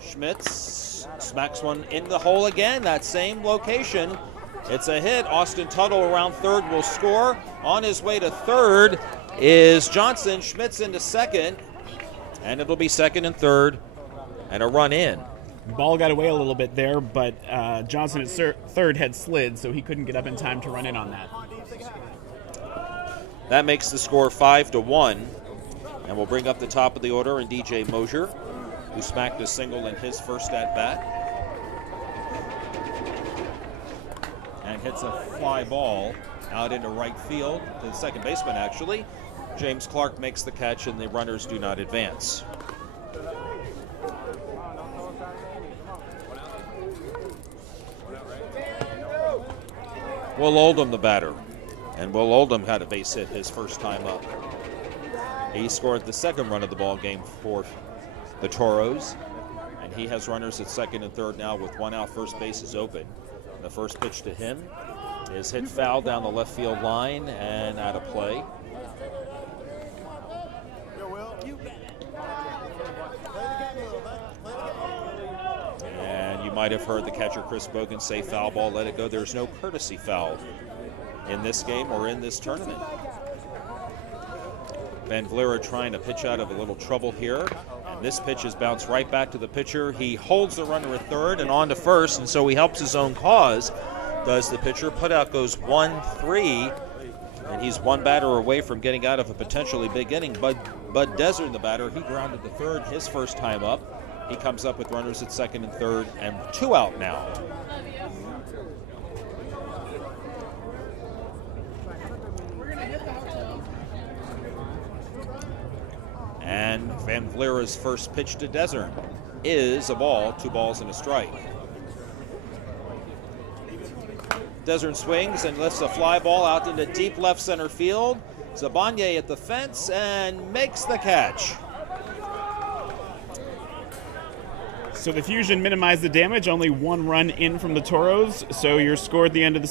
Schmitz smacks one in the hole again, that same location. It's a hit. Austin Tuttle around third will score. On his way to third is Johnson. Schmitz into second, and it'll be second and third, and a run in. Ball got away a little bit there, but Johnson at third had slid, so he couldn't get up in time to run in on that. That makes the score 5-1, and we'll bring up the top of the order and DJ Mosier, who smacked a single in his first at-bat. And hits a fly ball out into right field, to the second baseman actually. James Clark makes the catch, and the runners do not advance. Will Oldham the batter, and Will Oldham had a base hit his first time up. He scored the second run of the ball game for the Toros, and he has runners at second and third now with one out. First base is open. The first pitch to him is hit foul down the left field line and out of play. And you might have heard the catcher Chris Bogan say foul ball, let it go. There's no courtesy foul in this game or in this tournament. Van Vleera trying to pitch out of a little trouble here. And this pitch is bounced right back to the pitcher. He holds the runner at third and on to first, and so he helps his own cause, does the pitcher. Putout goes 1-3, and he's one batter away from getting out of a potentially big inning. Bud Desert, the batter, he grounded to third his first time up. He comes up with runners at second and third, and two out now. And Van Vleera's first pitch to Desert is a ball, 2 balls and a strike. Desert swings and lifts a fly ball out into deep left center field. Zabanye at the fence and makes the catch. So the Fusion minimized the damage, only one run in from the Toros. So your score at the end of the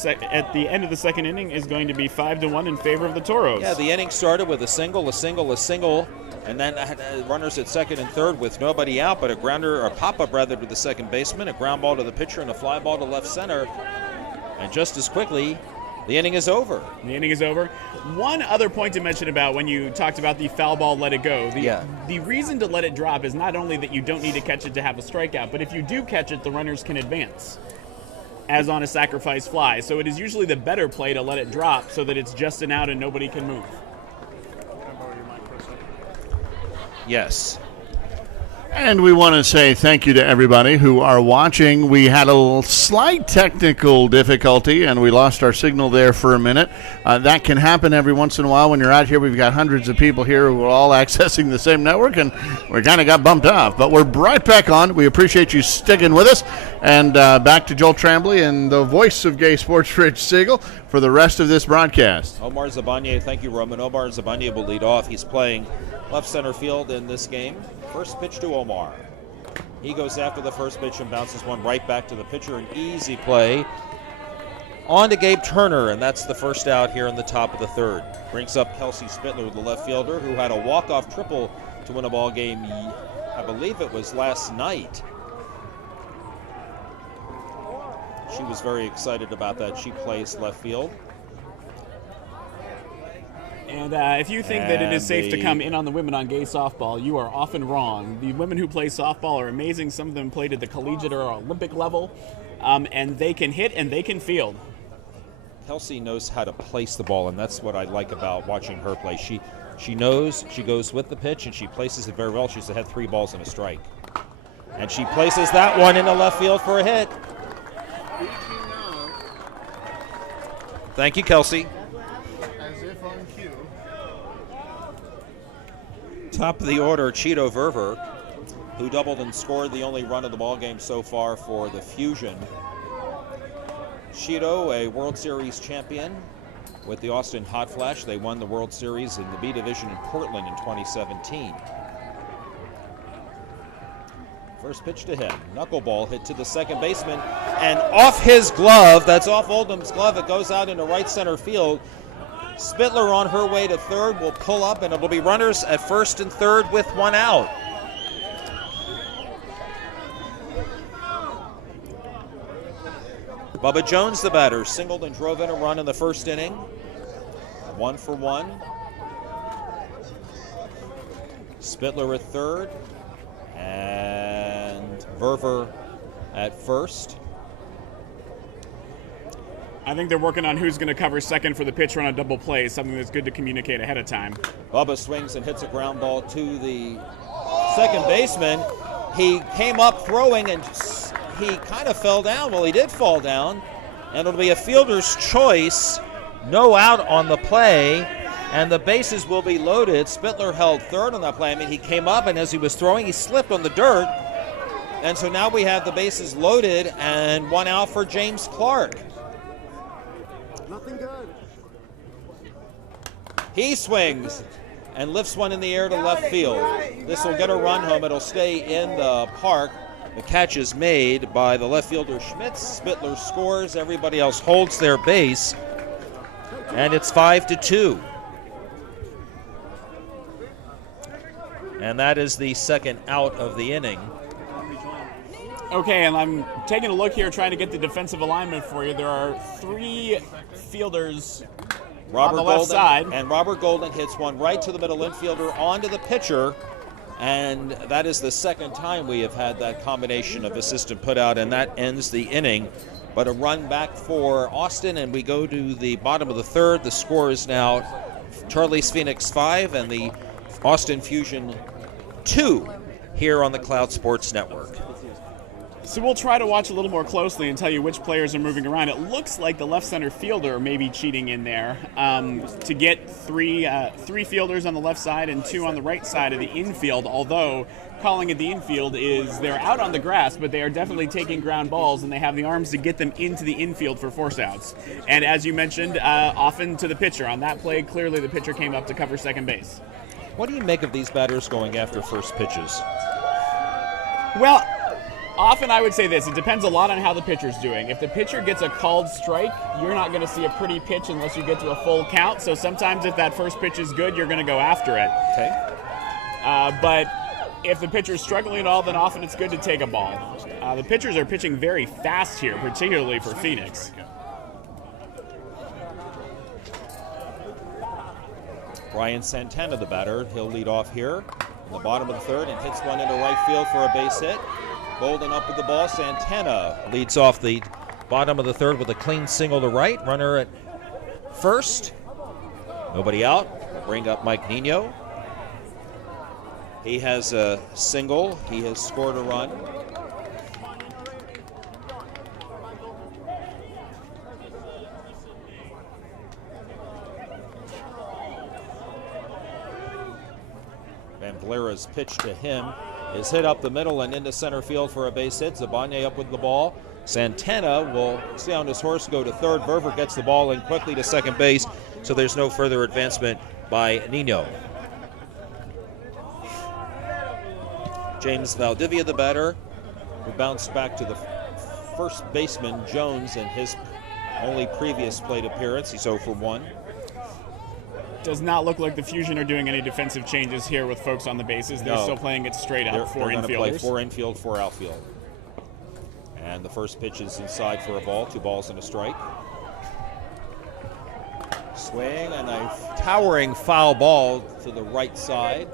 second inning is going to be 5-1 in favor of the Toros. Yeah, the inning started with a single, and then runners at second and third with nobody out, but a grounder, or pop-up rather, to the second baseman, a ground ball to the pitcher, and a fly ball to left center. And just as quickly, the inning is over. The inning is over. One other point to mention about when you talked about the foul ball, let it go. The reason to let it drop is not only that you don't need to catch it to have a strikeout, but if you do catch it, the runners can advance, as on a sacrifice fly. So it is usually the better play to let it drop so that it's just an out and nobody can move. Yes. And we want to say thank you to everybody who are watching. We had a slight technical difficulty, and we lost our signal there for a minute. That can happen every once in a while when you're out here. We've got hundreds of people here who are all accessing the same network, and we kind of got bumped off. But we're right back on. We appreciate you sticking with us. And back to Joel Tremblay and the voice of Gay Sports, Rich Siegel, for the rest of this broadcast. Omar Zabanye, thank you, Roman. Omar Zabanye will lead off. He's playing left center field in this game. First pitch to Omar. He goes after the first pitch and bounces one right back to the pitcher. An easy play. On to Gabe Turner, and that's the first out here in the top of the third. Brings up Kelsey Spittler, the left fielder, who had a walk-off triple to win a ball game, I believe it was last night. She was very excited about that. She plays left field. And if you think that it is safe to come in on the women on gay softball, you are often wrong. The women who play softball are amazing. Some of them played at the collegiate or Olympic level, and they can hit and they can field. Kelsey knows how to place the ball, and that's what I like about watching her play. She knows, she goes with the pitch, and she places it very well. She's had 3 balls and a strike. And she places that one into left field for a hit. Thank you, Kelsey. As if on cue. Top of the order, Cheeto Verver, who doubled and scored the only run of the ball game so far for the Fusion. Cheeto, a World Series champion with the Austin Hot Flash. They won the World Series in the B Division in Portland in 2017. First pitch to him. Knuckleball hit to the second baseman, and off his glove, that's off Oldham's glove, it goes out into right center field. Spittler on her way to third will pull up, and it'll be runners at first and third with one out. Bubba Jones, the batter, singled and drove in a run in the first inning. 1 for 1. Spittler at third, and Verver at first. I think they're working on who's going to cover second for the pitcher on a double play, something that's good to communicate ahead of time. Bubba swings and hits a ground ball to the second baseman. He came up throwing, and he kind of fell down. Well, he did fall down, and it'll be a fielder's choice. No out on the play, and the bases will be loaded. Spittler held third on that play. I mean, he came up, and as he was throwing, he slipped on the dirt. And so now we have the bases loaded and one out for James Clark. Nothing good. He swings and lifts one in the air to left field. This will get a run home. It'll stay in the park. The catch is made by the left fielder Schmitz. Spittler scores. Everybody else holds their base. And it's 5-2. And that is the second out of the inning. Okay, and I'm taking a look here trying to get the defensive alignment for you. There are 3 fielders on the left side. And Robert Golden hits one right to the middle infielder onto the pitcher. And that is the second time we have had that combination of assistant put out, and that ends the inning. But a run back for Austin, and we go to the bottom of the third. The score is now Charlie's Phoenix 5 and the Austin Fusion 2 here on the Cloud Sports Network. So we'll try to watch a little more closely and tell you which players are moving around. It looks like the left center fielder may be cheating in there to get three fielders on the left side and 2 on the right side of the infield, although calling it the infield is they're out on the grass, but they are definitely taking ground balls, and they have the arms to get them into the infield for force outs. And as you mentioned, often to the pitcher. On that play, clearly the pitcher came up to cover second base. What do you make of these batters going after first pitches? Well, often I would say this, it depends a lot on how the pitcher's doing. If the pitcher gets a called strike, you're not going to see a pretty pitch unless you get to a full count. So sometimes if that first pitch is good, you're going to go after it. Okay. But if the pitcher's struggling at all, then often it's good to take a ball. The pitchers are pitching very fast here, particularly for Phoenix. Brian Santana, the batter, he'll lead off here in the bottom of the third and hits one into right field for a base hit. Golden up with the ball. Santana leads off the bottom of the third with a clean single to right. Runner at first. Nobody out. We'll bring up Mike Nino. He has a single. He has scored a run. Van Valera's pitch to him is hit up the middle and into center field for a base hit. Zabanye up with the ball. Santana will stay on his horse, go to third. Verver gets the ball in quickly to second base, so there's no further advancement by Nino. James Valdivia, the batter, who bounced back to the first baseman, Jones, in his only previous plate appearance. He's 0 for 1. Does not look like the Fusion are doing any defensive changes here with folks on the bases. They're still playing it straight up, They're going to play infielders. 4 infield, 4 outfield. And the first pitch is inside for a ball. 2 balls and a strike. Swing and a towering foul ball to the right side.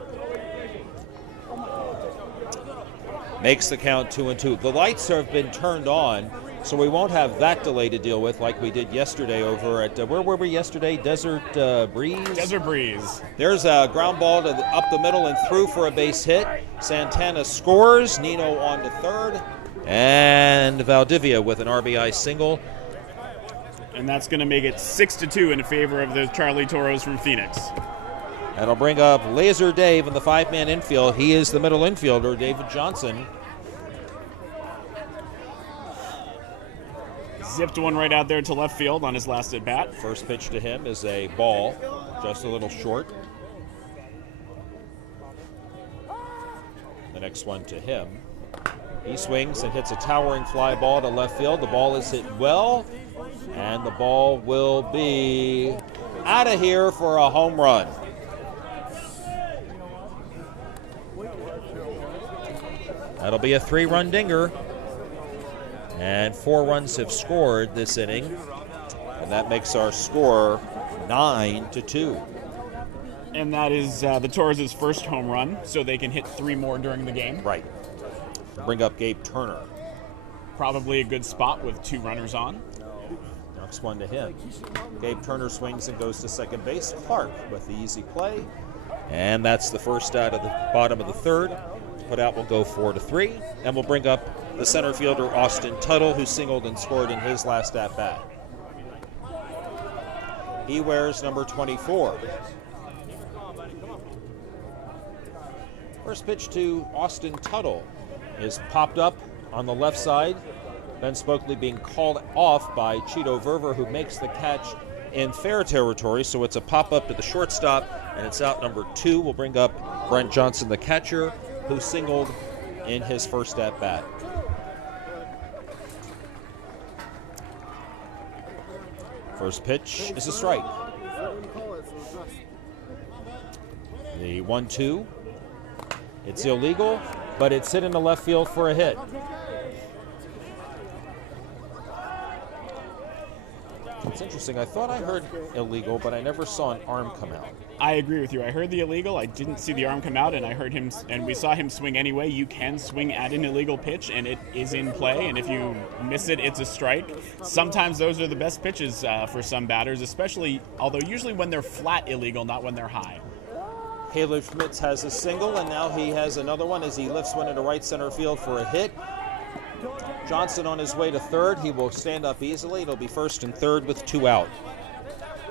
Makes the count 2-2. The lights have been turned on, so we won't have that delay to deal with like we did yesterday over at, where were we yesterday? Desert Breeze? Desert Breeze. There's a ground ball to up the middle and through for a base hit. Santana scores. Nino on to third. And Valdivia with an RBI single. And that's going to make it 6-2 in favor of the Charlie Toros from Phoenix. That'll bring up Laser Dave in the 5-man infield. He is the middle infielder, David Johnson. Zipped one right out there to left field on his last at-bat. First pitch to him is a ball, just a little short. The next one to him. He swings and hits a towering fly ball to left field. The ball is hit well, and the ball will be out of here for a home run. That'll be a 3-run dinger. And 4 runs have scored this inning. And that makes our score 9-2. And that is the Toros' first home run, so they can hit 3 more during the game. Right. Bring up Gabe Turner. Probably a good spot with 2 runners on. Next one to him. Gabe Turner swings and goes to second base. Clark with the easy play. And that's the first out of the bottom of the third. Put out will go 4-3. And we'll bring up the center fielder, Austin Tuttle, who singled and scored in his last at-bat. He wears number 24. First pitch to Austin Tuttle is popped up on the left side. Ben Spokley being called off by Cheeto Verver, who makes the catch in fair territory. So it's a pop-up to the shortstop, and it's out number 2. We'll bring up Brent Johnson, the catcher, who singled in his first at-bat. First pitch is a strike. The 1-2. It's illegal, but it's hit in the left field for a hit. It's interesting. I thought I heard illegal, but I never saw an arm come out. I agree with you. I heard the illegal. I didn't see the arm come out, and I heard him, and we saw him swing anyway. You can swing at an illegal pitch, and it is in play. And if you miss it, it's a strike. Sometimes those are the best pitches for some batters, especially, although usually when they're flat illegal, not when they're high. Caleb Schmitz has a single, and now he has another one as he lifts one into right center field for a hit. Johnson on his way to third. He will stand up easily. It'll be first and third with 2 out.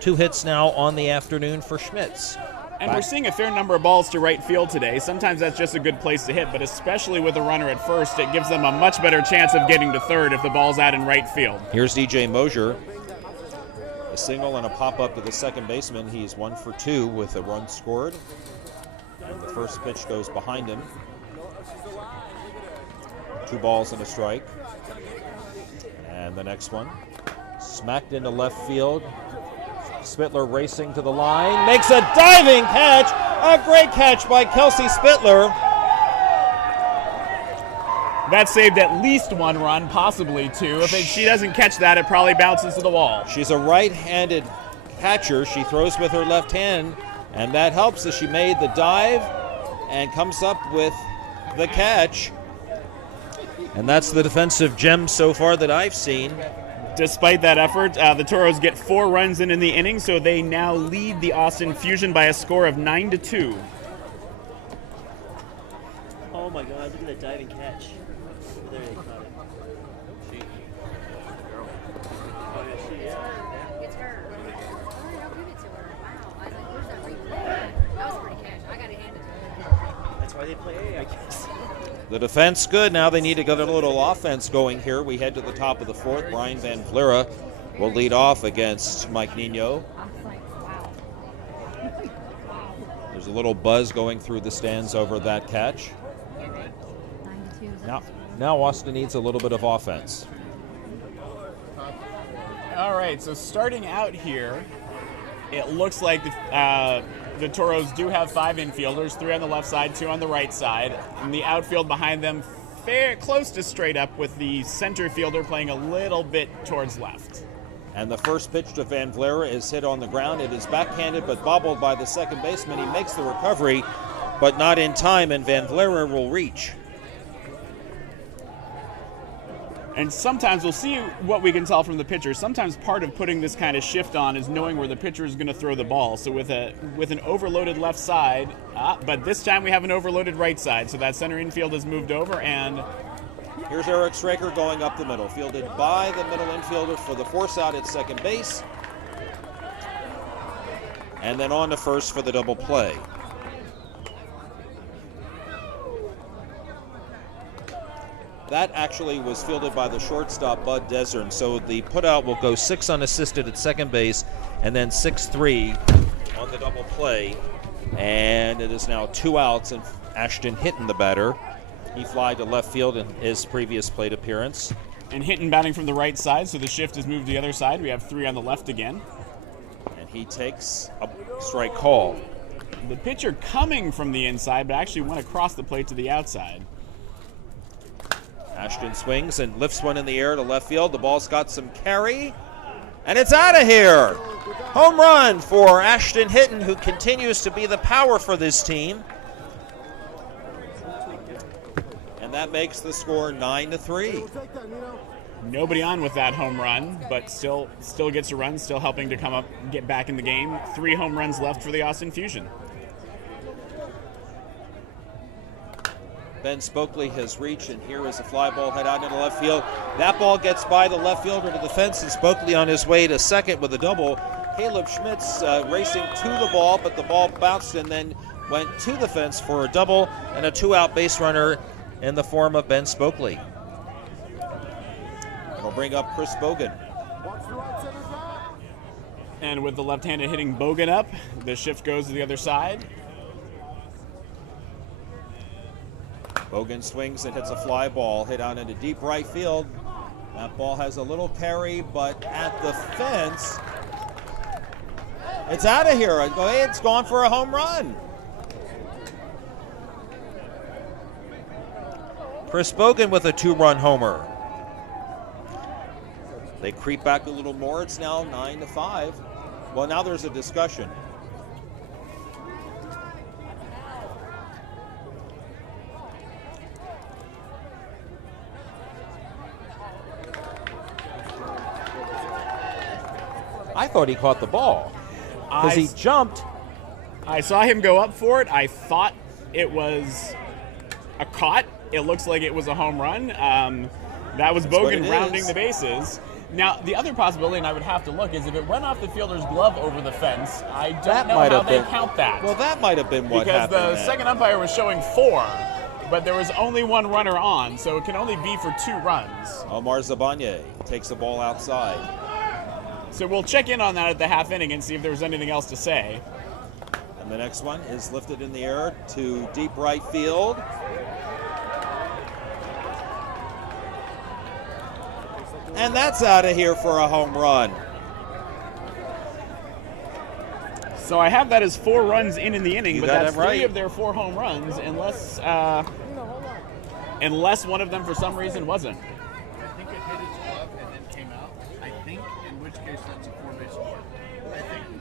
2 hits now on the afternoon for Schmitz. And we're seeing a fair number of balls to right field today. Sometimes that's just a good place to hit, but especially with a runner at first, it gives them a much better chance of getting to third if the ball's out in right field. Here's DJ Mosier. A single and a pop-up to the second baseman. He's 1 for 2 with a run scored. And the first pitch goes behind him. 2 balls and a strike. And the next one, smacked into left field. Spittler racing to the line, makes a diving catch. A great catch by Kelsey Spittler. That saved at least 1 run, possibly 2. If she doesn't catch that, it probably bounces to the wall. She's a right-handed catcher. She throws with her left hand, and that helps as she made the dive and comes up with the catch. And that's the defensive gem so far that I've seen. Despite that effort, the Toros get 4 runs in the inning, so they now lead the Austin Fusion by a score of 9-2. Oh my God! Look at that diving catch. There they caught it. Oh yeah, she is. It's her. Oh, I'll give it to her. Wow. I was like, where's that replay? That was a pretty catch. I got to hand it to her. That's why they play A, I guess. The defense good. Now they need to get a little offense going here. We head to the top of the 4th. Brian Van Vlera will lead off against Mike Nino. There's a little buzz going through the stands over that catch. Now Austin needs a little bit of offense. All right, so starting out here, it looks like the Toros do have 5 infielders, 3 on the left side, 2 on the right side. And the outfield behind them, fair close to straight up, with the center fielder playing a little bit towards left. And the first pitch to Van Vlera is hit on the ground. It is backhanded but bobbled by the second baseman. He makes the recovery, but not in time, and Van Vlera will reach. And sometimes we'll see what we can tell from the pitcher. Sometimes part of putting this kind of shift on is knowing where the pitcher is going to throw the ball. So with an overloaded left side, but this time we have an overloaded right side. So that center infield has moved over, and here's Eric Straker going up the middle, fielded by the middle infielder for the force out at second base. And then on to first for the double play. That actually was fielded by the shortstop, Bud Desern. So the putout will go 6 unassisted at second base, and then 6-3 on the double play. And it is now 2 outs, and Ashton Hinton, the batter. He flied to left field in his previous plate appearance. And Hinton batting from the right side, so the shift has moved to the other side. We have 3 on the left again. And He takes a strike call. The pitcher coming from the inside, but actually went across the plate to the outside. Ashton swings and lifts one in the air to left field. The ball's got some carry, and it's out of here. Home run for Ashton Hinton, who continues to be the power for this team. And that makes the score 9-3. Nobody on with that home run, but still gets a run, still helping to come up, get back in the game. 3 home runs left for the Austin Fusion. Ben Spokley has reached, and here is a fly ball head out into left field. That ball gets by the left fielder to the fence, and Spokley on his way to second with a double. Caleb Schmitz racing to the ball, but the ball bounced and then went to the fence for a double and a 2-out base runner in the form of Ben Spokley. It'll bring up Chris Bogan. And with the left-handed hitting Bogan up, the shift goes to the other side. Bogan swings and hits a fly ball hit out into deep right field. That ball has a little carry, but at the fence, it's out of here. It's gone for a home run. Chris Bogan with a 2-run homer. They creep back a little more. It's now 9-5. Well, now there's a discussion. I thought he caught the ball because he jumped. I saw him go up for it. I thought it was a caught. It looks like it was a home run. That was Bogan rounding the bases. Now, the other possibility, and I would have to look, is if it went off the fielder's glove over the fence, I don't know how they count that. Well, that might have been what happened. Because the second umpire was showing 4, but there was only 1 runner on, so it can only be for 2 runs. Omar Zabanye takes the ball outside. So we'll check in on that at the half inning and see if there's anything else to say. And the next one is lifted in the air to deep right field. And that's out of here for a home run. So I have that as 4 runs in the inning, but that's 3 right. of their 4 home runs, unless one of them for some reason wasn't. I think it hit his glove and then came out. I think, in which case that's a 4-base award.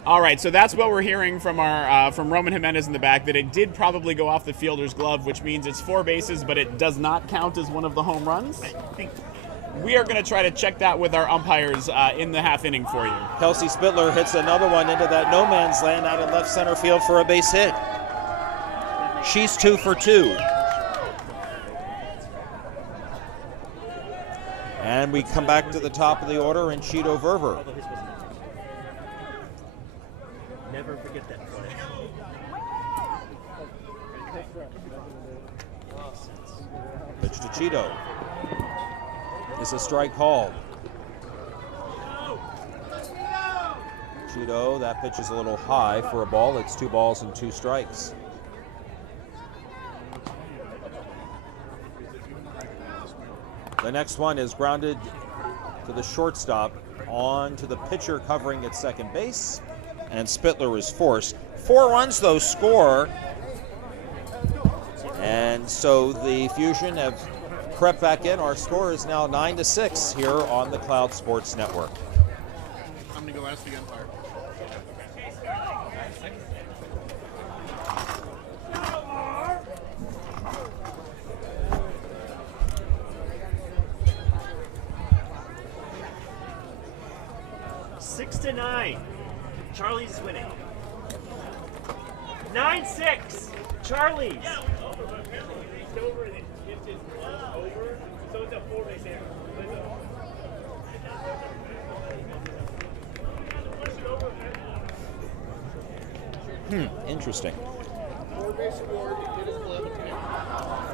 All right, so that's what we're hearing from our from Roman Jimenez in the back, that it did probably go off the fielder's glove, which means it's 4 bases, but it does not count as one of the home runs. I think. We are going to try to check that with our umpires in the half inning for you. Kelsey Spittler hits another one into that no man's land out in left center field for a base hit. She's 2 for 2. And we come back to the top of the order in Cheeto Verver. Never forget that play. Pitch to Cheeto. Is a strike called. Cheeto, that pitch is a little high for a ball. It's 2 balls and 2 strikes. The next one is grounded to the shortstop, on to the pitcher covering at second base, and Spittler is forced. 4 runs, though, score. And so the Fusion have crept back in. Our score is now 9-6 here on the Cloud Sports Network. I'm going to go ask the umpire. Six to 9. Charlie's winning. 9-6. Charlie's. Interesting.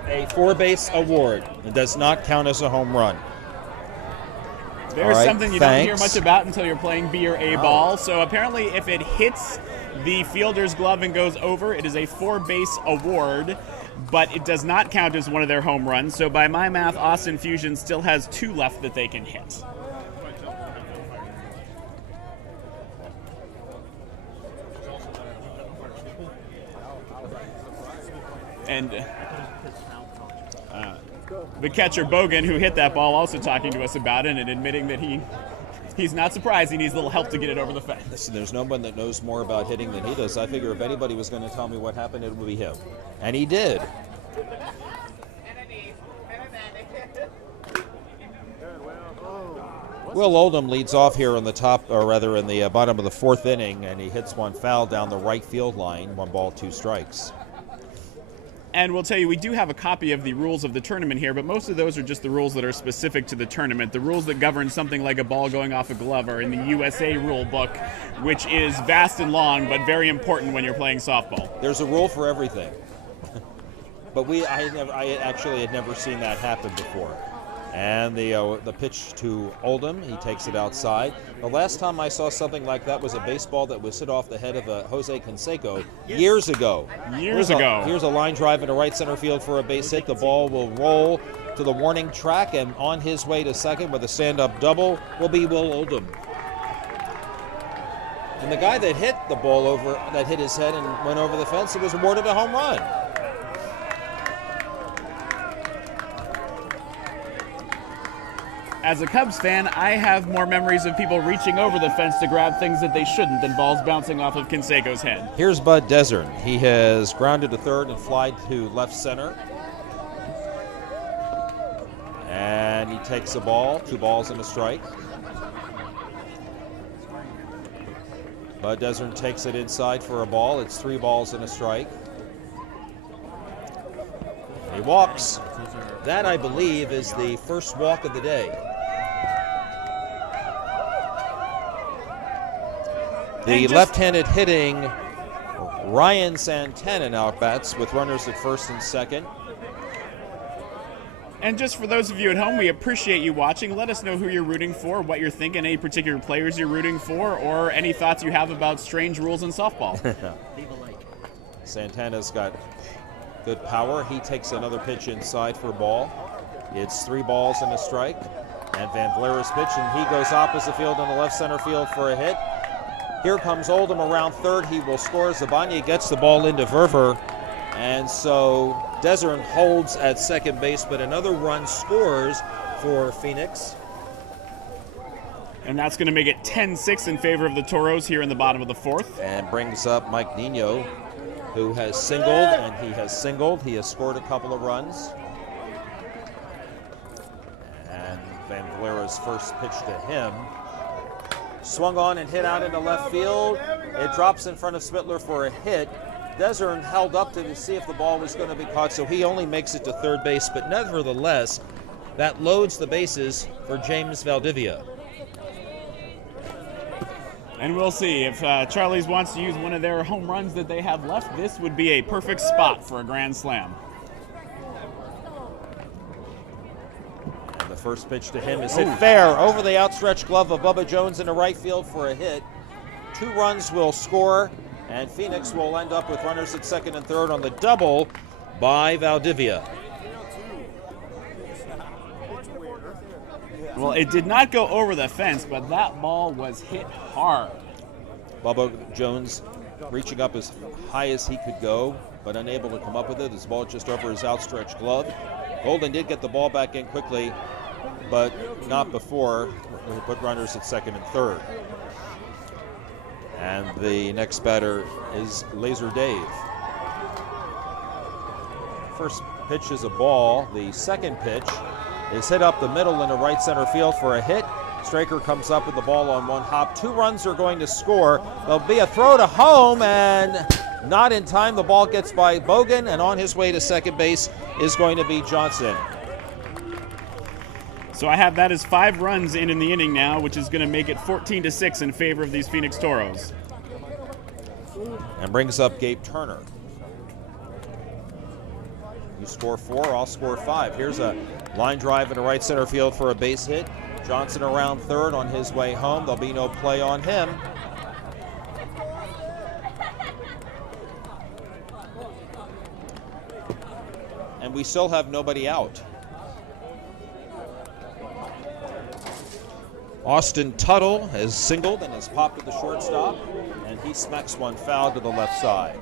A 4-base award. It does not count as a home run. There's right, something you don't hear much about until you're playing B or A ball. So apparently if it hits the fielder's glove and goes over, it is a 4-base award, but it does not count as one of their home runs. So by my math, Austin Fusion still has 2 left that they can hit. And the catcher, Bogan, who hit that ball, also talking to us about it and admitting that he's not surprised. He needs a little help to get it over the fence. Listen, there's no one that knows more about hitting than he does. I figure if anybody was going to tell me what happened, it would be him. And he did. Will Oldham leads off here in the top, or rather in the bottom of the fourth inning, and he hits one foul down the right field line. 1 ball, 2 strikes. And we'll tell you, we do have a copy of the rules of the tournament here, but most of those are just the rules that are specific to the tournament. The rules that govern something like a ball going off a glove are in the USA rule book, which is vast and long, but very important when you're playing softball. There's a rule for everything. But I actually had never seen that happen before. And the pitch to Oldham, he takes it outside. The last time I saw something like that was a baseball that was hit off the head of Jose Canseco years ago. Here's a line drive into right center field for a base hit. The ball will roll to the warning track, and on his way to second with a stand-up double will be Will Oldham. And the guy that hit the ball over, that hit his head and went over the fence, it was awarded a home run. As a Cubs fan, I have more memories of people reaching over the fence to grab things that they shouldn't than balls bouncing off of Canseco's head. Here's Bud Desern. He has grounded to third and flied to left center. And he takes a ball, 2 balls and a strike. Bud Desern takes it inside for a ball. It's 3 balls and a strike. He walks. That, I believe, is the first walk of the day. The left-handed hitting Ryan Santana now bats with runners at first and second. And just for those of you at home, we appreciate you watching. Let us know who you're rooting for, what you're thinking, any particular players you're rooting for, or any thoughts you have about strange rules in softball. Santana's got good power. He takes another pitch inside for a ball. It's 3 balls and a strike. And Van Vleren's pitch, and he goes opposite field in the left center field for a hit. Here comes Oldham around third. He will score. Zabanya gets the ball into Verver. And so Desern holds at second base, but another run scores for Phoenix. And that's going to make it 10-6 in favor of the Toros here in the bottom of the fourth. And brings up Mike Nino, who has singled, and he has singled. He has scored a couple of runs. And Van Vleren's first pitch to him. Swung on and hit out into left field. It drops in front of Spittler for a hit. Desern held up to see if the ball was going to be caught, so he only makes it to third base. But nevertheless, that loads the bases for James Valdivia. And we'll see. If Charlie's wants to use one of their home runs that they have left, this would be a perfect spot for a grand slam. The first pitch to him is hit fair over the outstretched glove of Bubba Jones into right field for a hit. 2 runs will score, and Phoenix will end up with runners at second and third on the double by Valdivia. Well, it did not go over the fence, but that ball was hit hard. Bubba Jones reaching up as high as he could go, but unable to come up with it. His ball just over his outstretched glove. Golden did get the ball back in quickly, but not before we put runners at second and third. And the next batter is Laser Dave. First pitch is a ball. The second pitch is hit up the middle into right center field for a hit. Straker comes up with the ball on 1 hop. 2 runs are going to score. There'll be a throw to home, and not in time. The ball gets by Bogan, and on his way to second base is going to be Johnson. So I have that as 5 runs in the inning now, which is going to make it 14-6 in favor of these Phoenix Toros. And brings up Gabe Turner. You score 4, I'll score 5. Here's a line drive into right center field for a base hit. Johnson around third on his way home. There'll be no play on him. And we still have nobody out. Austin Tuttle has singled and has popped at the shortstop, and he smacks one foul to the left side.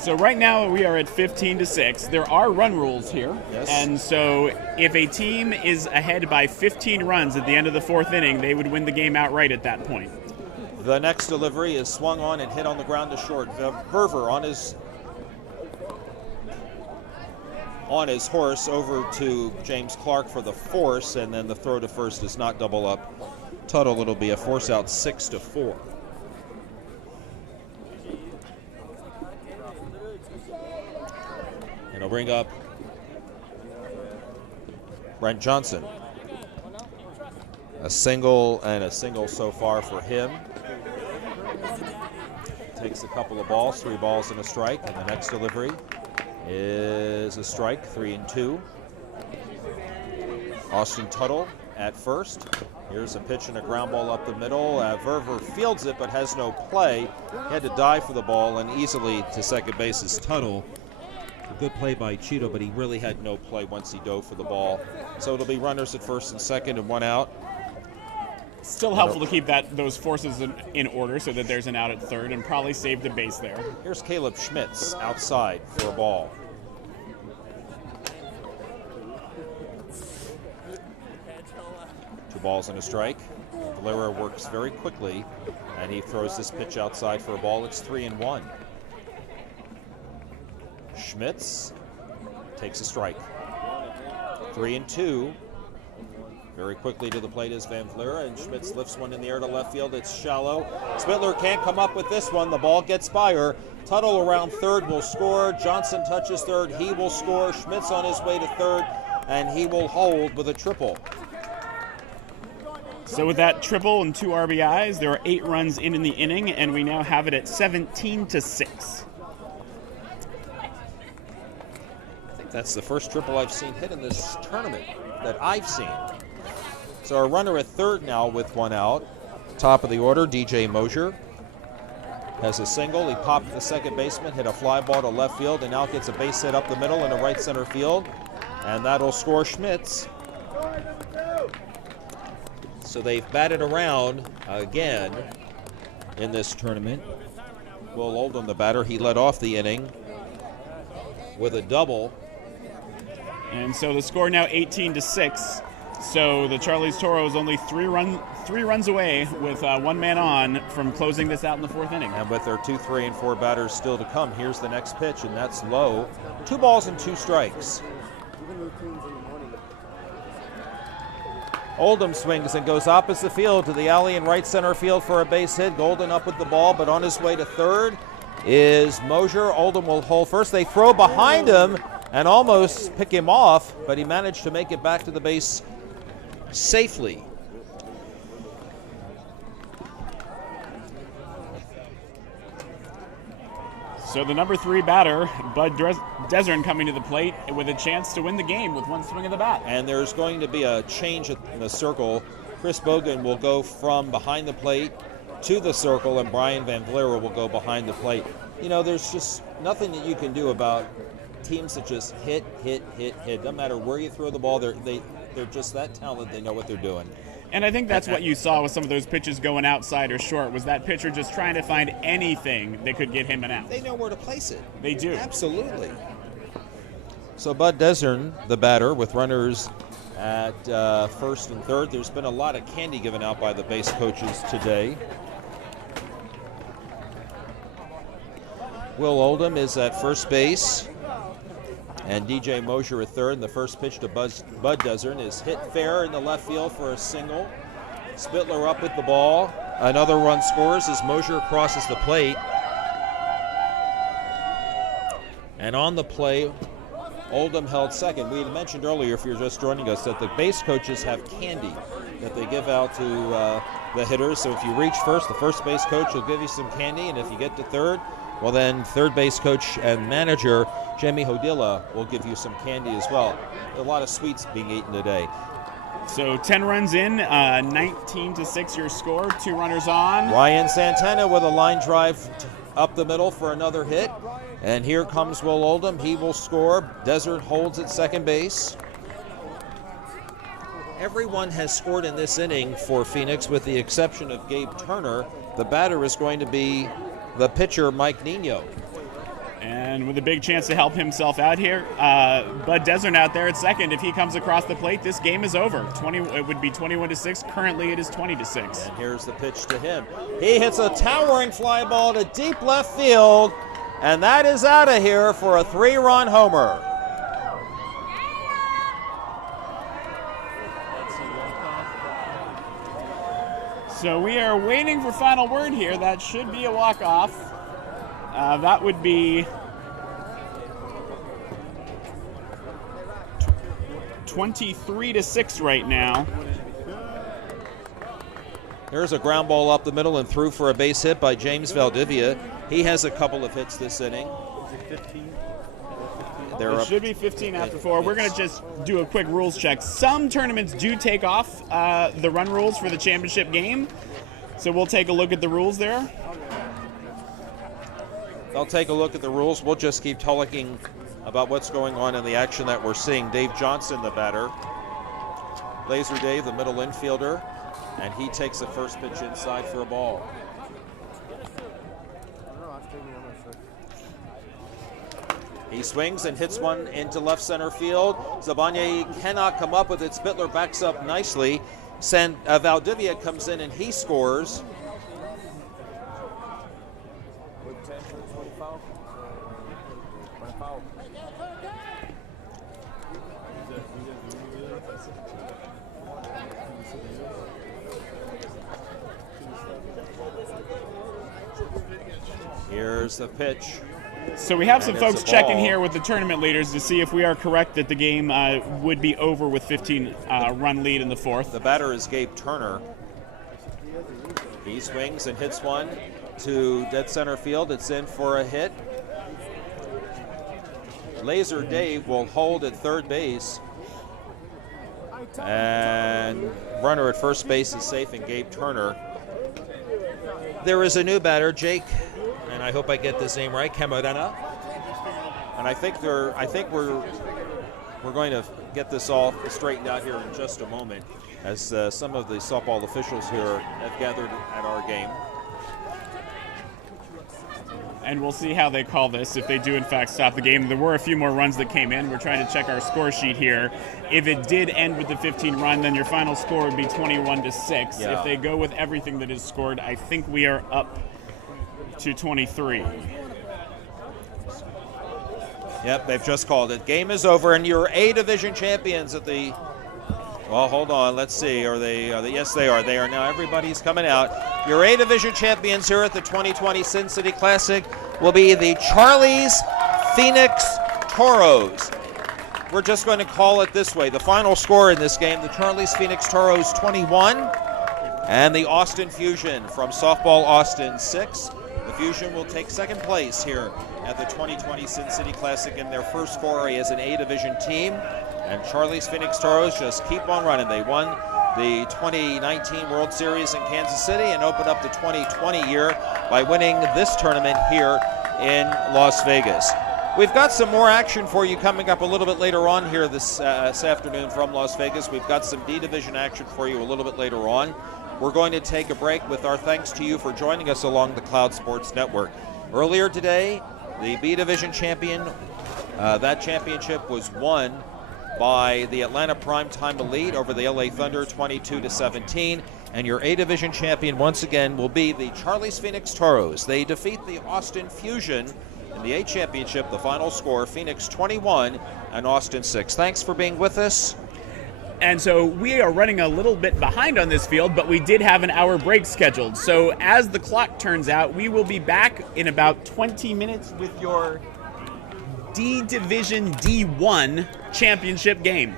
So right now we are at 15-6. There are run rules here. Yes. And so if a team is ahead by 15 runs at the end of the 4th inning, they would win the game outright at that point. The next delivery is swung on and hit on the ground to short. Verver on his horse over to James Clark for the force, and then the throw to first does not double up Tuttle. It'll be a force out 6-4. And he'll bring up Brent Johnson. A single and a single so far for him. Takes a couple of balls, 3 balls and a strike, and the next delivery is a strike, 3-2. Austin Tuttle at first. Here's a pitch and a ground ball up the middle. Verver fields it but has no play. He had to dive for the ball, and easily to second base is Tuttle. A good play by Cheeto, but he really had no play once he dove for the ball. So it'll be runners at first and second and 1 out. Still helpful to keep those forces in order so that there's an out at 3rd and probably save the base there. Here's Caleb Schmitz outside for a ball. Two balls and a strike. Valera works very quickly, and he throws this pitch outside for a ball. It's 3-1. Schmitz takes a strike. 3-2. Very quickly to the plate is Van Vleera, and Schmitz lifts one in the air to left field. It's shallow. Spittler can't come up with this one. The ball gets by her. Tuttle around 3rd will score. Johnson touches 3rd. He will score. Schmitz on his way to 3rd, and he will hold with a triple. So with that triple and 2 RBIs, there are 8 runs in the inning, and we now have it at 17-6. I think that's the first triple I've seen hit in this tournament that I've seen. So a runner at 3rd now with 1 out. Top of the order, DJ Mosier has a single. He popped the second baseman, hit a fly ball to left field, and now gets a base hit up the middle into right center field. And that'll score Schmitz. So they've batted around again in this tournament. Will Oldham, the batter, he led off the inning with a double. And so the score now 18-6. So the Charlie's Toros only 3 runs away with 1 man on from closing this out in the 4th inning. And with their 2, 3, and 4 batters still to come, here's the next pitch, and that's low. 2 balls and 2 strikes. Oldham swings and goes opposite field to the alley in right center field for a base hit. Golden up with the ball, but on his way to 3rd is Mosier. Oldham will hold first. They throw behind him and almost pick him off, but he managed to make it back to the base safely. So the number 3 batter, Bud Desern, coming to the plate with a chance to win the game with 1 swing of the bat. And there's going to be a change in the circle. Chris Bogan will go from behind the plate to the circle, and Brian Van Vleera will go behind the plate. You know, there's just nothing that you can do about teams that just hit. No matter where you throw the ball, they're just that talented. They know what they're doing. And I think that's what you saw with some of those pitches going outside or short, was that pitcher just trying to find anything that could get him an out. They know where to place it. They do. Absolutely. So Bud Desern, the batter, with runners at 1st and 3rd. There's been a lot of candy given out by the base coaches today. Will Oldham is at first base, and DJ Mosier at 3rd. The first pitch to Bud Desern is hit fair in the left field for a single. Spittler up with the ball. Another run scores as Mosier crosses the plate. And on the play, Oldham held 2nd. We had mentioned earlier, if you're just joining us, that the base coaches have candy that they give out to the hitters. So if you reach first, the first base coach will give you some candy, and if you get to 3rd, well then third base coach and manager Jamie Hodilla will give you some candy as well. A lot of sweets being eaten today. So 10 runs in, 19-6 your score, 2 runners on. Ryan Santana with a line drive up the middle for another hit. And here comes Will Oldham. He will score. Desert holds at second base. Everyone has scored in this inning for Phoenix with the exception of Gabe Turner. The batter is going to be the pitcher, Mike Nino. And with a big chance to help himself out here, Bud Desert out there at second. If he comes across the plate, this game is over. It would be 21-6. Currently, it is 20-6. And here's the pitch to him. He hits a towering fly ball to deep left field, and that is out of here for a 3-run homer. So we are waiting for final word here. That should be a walk-off. That would be 23-6 right now. There's a ground ball up the middle and through for a base hit by James Valdivia. He has a couple of hits this inning. It should be 15 after 4. We're going to just do a quick rules check. Some tournaments do take off the run rules for the championship game. So we'll take a look at the rules there. They'll take a look at the rules. We'll just keep talking about what's going on in the action that we're seeing. Dave Johnson, the batter. Laser Dave, the middle infielder. And he takes the first pitch inside for a ball. He swings and hits one into left center field. Zabanye cannot come up with it. Spittler backs up nicely. Valdivia comes in and he scores. Here's the pitch. So we have some And it's folks a checking ball. here with the tournament leaders to see if we are correct that the game would be over with 15-run lead in the fourth. The batter is Gabe Turner. He swings and hits one to dead center field. It's in for a hit. Laser Dave will hold at third base. And runner at first base is safe, and Gabe Turner. There is a new batter, Jake, and I hope I get this name right, Camarena. And I think we're going to get this all straightened out here in just a moment, as some of the softball officials here have gathered at our game. And we'll see how they call this, if they do in fact stop the game. There were a few more runs that came in. We're trying to check our score sheet here. If it did end with the 15-run, then your final score would be 21-6. Yeah. If they go with everything that is scored, I think we are up to 23. Yep, they've just called it. Game is over, and your A Division champions at the... Well, hold on. Let's see. Are they? Yes, they are. They are now. Everybody's coming out. Your A Division champions here at the 2020 Sin City Classic will be the Charlie's Phoenix Toros. We're just going to call it this way. The final score in this game, the Charlie's Phoenix Toros 21, and the Austin Fusion from Softball Austin 6. The Fusion will take second place here at the 2020 Sin City Classic in their first foray as an A Division team. And Charlie's Phoenix Toros just keep on running. They won the 2019 World Series in Kansas City and opened up the 2020 year by winning this tournament here in Las Vegas. We've got some more action for you coming up a little bit later on here this afternoon from Las Vegas. We've got some D Division action for you a little bit later on. We're going to take a break with our thanks to you for joining us along the Cloud Sports Network. Earlier today, the B Division champion, that championship was won by the Atlanta Primetime Elite over the LA Thunder 22-17. And your A Division champion once again will be the Charlie's Phoenix Toros. They defeat the Austin Fusion in the A Championship. The final score, Phoenix 21 and Austin 6. Thanks for being with us. And so we are running a little bit behind on this field, but we did have an hour break scheduled. So as the clock turns out, we will be back in about 20 minutes with your D Division D1 championship game.